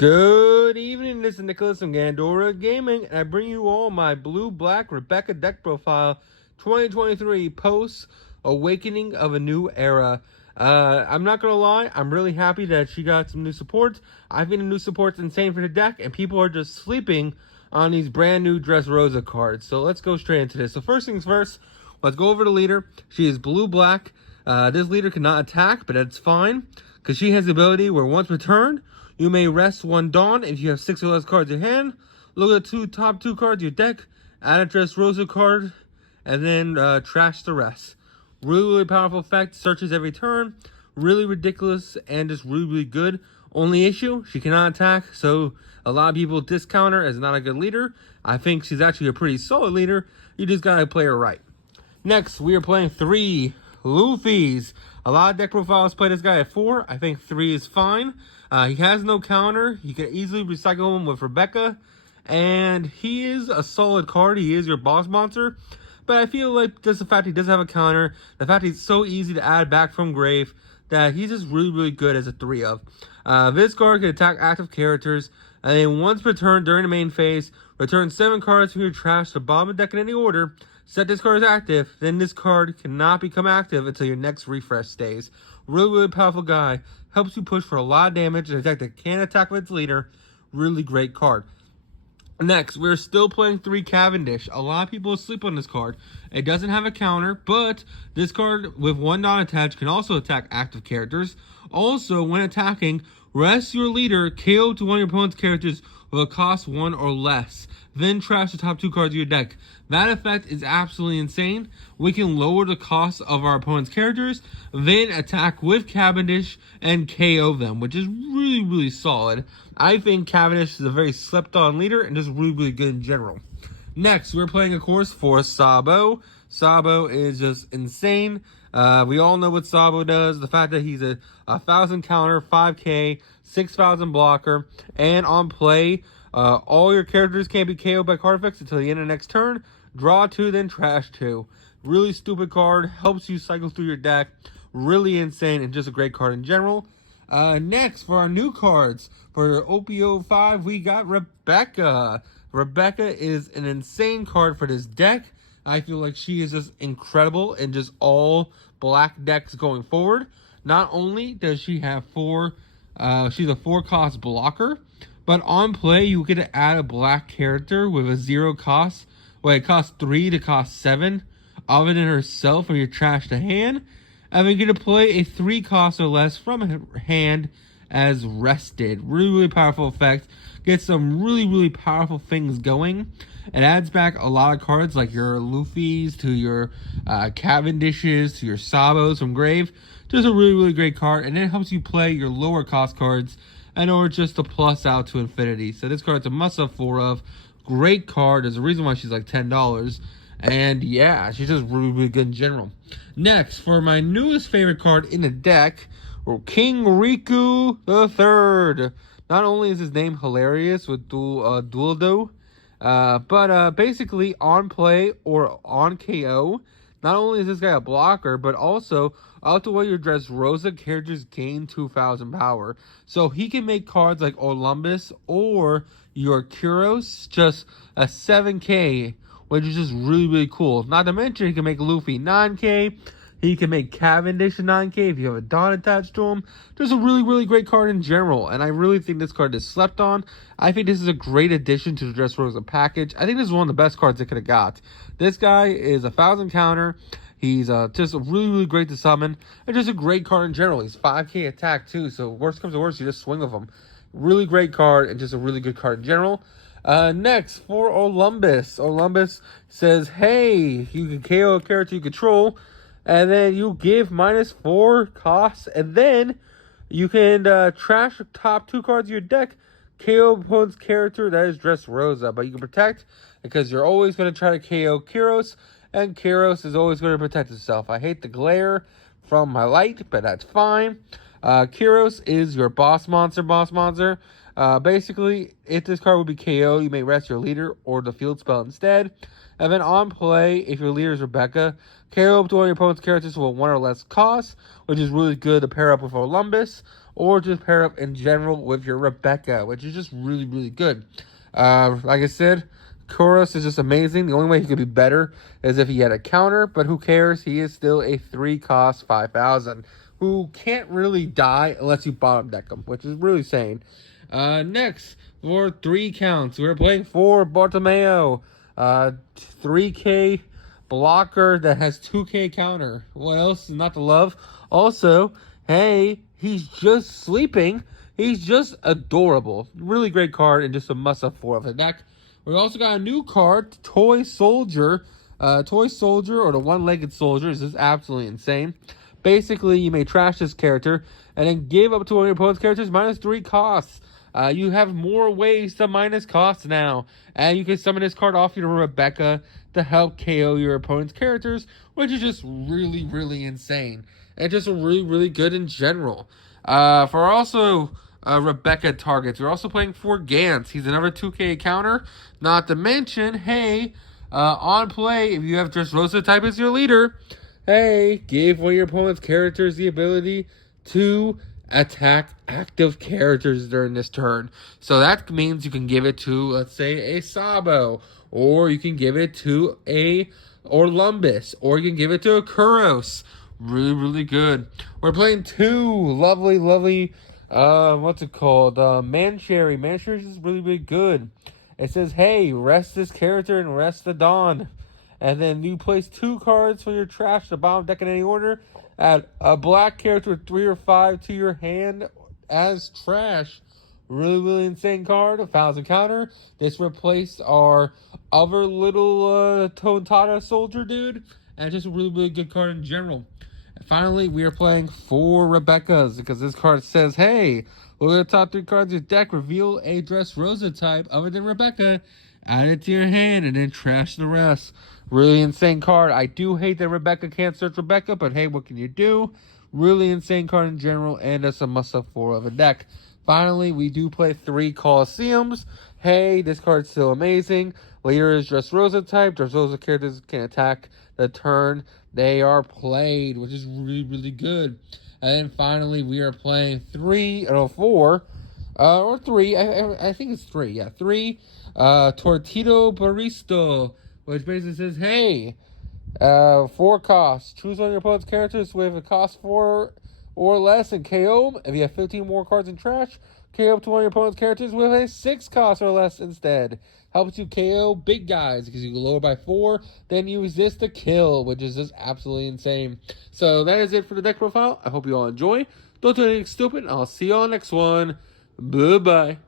Good evening, this is Nicholas from Gandora Gaming, and I bring you all my blue-black Rebeca deck profile 2023 post Awakening of a New Era. I'm not going to lie, I'm really happy that she got some new support. I think the new support's insane for the deck, and people are just sleeping on these brand new Dressrosa cards. So let's go straight into this. So first things first, let's go over the leader. She is blue-black. This leader cannot attack, but that's fine, because she has the ability where once per turn, you may rest one Dawn if you have 6 or less cards in hand. Look at the top two cards of your deck, add a Dressrosa card, and then trash the rest. Really powerful effect, searches every turn, really ridiculous, and just really good. Only issue, she cannot attack, so a lot of people discount her as not a good leader. I think she's actually a pretty solid leader. You just gotta play her right. Next, we are playing 3 Luffy's. A lot of deck profiles play this guy at 4. I think 3 is fine. He has no counter. You can easily recycle him with Rebeca. And he is a solid card. He is your boss monster. But I feel like just the fact he doesn't have a counter, the fact he's so easy to add back from grave, that he's just really good as a 3 of. This card can attack active characters. And then once per turn during the main phase, return 7 cards from your trash to the bottom of the deck in any order. Set this card as active, then this card cannot become active until your next refresh stays. Really powerful guy. Helps you push for a lot of damage in a deck that can't attack with its leader. Really great card. Next, we're still playing 3 Cavendish. A lot of people sleep on this card. It doesn't have a counter, but this card with 1 Dawn attached can also attack active characters. Also, when attacking, rest your leader, KO to one of your opponent's characters with a cost 1 or less. Then trash the top 2 cards of your deck. That effect is absolutely insane. We can lower the cost of our opponent's characters, then attack with Cavendish and KO them, which is really solid. I think Cavendish is a very slept-on leader and just really good in general. Next, we're playing, of course, for Sabo. Sabo is just insane. We all know what Sabo does. The fact that he's a 1,000 counter, 5k, 6,000 blocker, and on play, all your characters can't be KO'd by card effects until the end of the next turn. Draw 2, then trash 2. Really stupid card. Helps you cycle through your deck. Really insane and just a great card in general. Next, for our new cards, for OPO 5, we got Rebeca. Rebeca is an insane card for this deck. I feel like she is just incredible in just all black decks going forward. Not only does she have she's a 4-cost blocker, but on play, you get to add a black character with a 0 cost. Well, it costs 3 to cost 7 of it in herself from your trash to hand. And we get to play a 3 cost or less from her hand as rested. Really powerful effect. Get some really powerful things going. It adds back a lot of cards like your Luffy's to your Cavendishes to your Sabos from grave. Just a really great card. And it helps you play your lower cost cards in order just to plus out to infinity. So this card's a must-have 4 of. Great card. There's a reason why she's like $10. And yeah, she's just really good in general. Next, for my newest favorite card in the deck, King Riku III. Not only is his name hilarious with Dueldo, but basically on play or on KO, not only is this guy a blocker, but also out the way your Dressrosa characters gain 2,000 power. So he can make cards like Olympus or your Kuros just a 7k, which is just really cool. Not to mention he can make Luffy 9k. He can make Cavendish a 9k if you have a Dawn attached to him. Just a really great card in general. And I really think this card is slept on. I think this is a great addition to the Dressrosa package. I think this is one of the best cards they could have got. This guy is a 1,000 counter. He's just really great to summon. And just a great card in general. He's 5k attack too. So worst comes to worst, you just swing with him. Really great card and just a really good card in general. Next, for Olympus. Olympus says, hey, you can KO a character you control. And then you give -4 costs. And then you can trash the top 2 cards of your deck. KO opponent's character that is Dressrosa. But you can protect because you're always going to try to KO Kuros. And Kuros is always going to protect itself. I hate the glare from my light, but that's fine. Kuros is your boss monster. Basically, if this card would be KO, you may rest your leader or the field spell instead. And then on play, if your leader is Rebeca, KO up to one of your opponent's characters with 1 or less cost, which is really good to pair up with Olympus. or just pair up in general with your Rebeca, which is just really, really good. Like I said, Chorus is just amazing. The only way he could be better is if he had a counter, but who cares? He is still a 3-cost 5,000 who can't really die unless you bottom deck him, which is really insane. Next, for 3 counts, we're playing for Bartomeo. 3K blocker that has 2K counter. What else is not to love? Also, hey, he's just sleeping. He's just adorable. Really great card and just a must-have for the deck. We also got a new card, Toy Soldier. Toy Soldier, or the one-legged soldier, is just absolutely insane. Basically, you may trash this character and then give up to one of your opponent's characters -3 costs. You have more ways to minus costs now. And you can summon this card off your Rebeca to help KO your opponent's characters, which is just really, really insane. And just really, really good in general. For also Rebeca targets, we're also playing for Gantz. He's another 2K counter. Not to mention, hey, on play, if you have Dressrosa type as your leader, hey, give one of your opponent's characters the ability to attack active characters during this turn. So that means you can give it to, let's say, a Sabo, or you can give it to a Orlumbus, or you can give it to a Kuros. Really, really good. We're playing 2 lovely, what's it called? Mancherry. Mancherry is really, really good. It says, hey, rest this character and rest the Dawn. And then you place 2 cards from your trash to bottom deck in any order. Add a black character with 3 or 5 to your hand as trash. Really, really insane card. 1,000 counter. This replaced our other little Tontata soldier dude. And just a really, really good card in general. And finally, we are playing 4 Rebecca's because this card says, hey, look at the top 3 cards of your deck. Reveal a Dressrosa type other than Rebeca. Add it to your hand and then trash the rest. Really insane card. I do hate that Rebeca can't search Rebeca, but hey, what can you do? Really insane card in general, and it's a must-have for of a deck. Finally, we do play 3 Colosseums. Hey, this card's still amazing. Leader is Dressrosa type. Dressrosa characters can attack the turn they are played, which is really, really good. And then finally, we are playing 4, or 3. I think it's 3. Yeah, 3. Tortito Baristo, which basically says, hey, 4 costs. Choose one of your opponent's characters with a cost 4 or less and KO them. If you have 15 more cards in trash, KO up to one of your opponent's characters with a 6 cost or less instead. Helps you KO big guys because you can lower by 4, then use this to kill, which is just absolutely insane. So that is it for the deck profile. I hope you all enjoy. Don't do anything stupid. I'll see you on the next one. Bye-bye.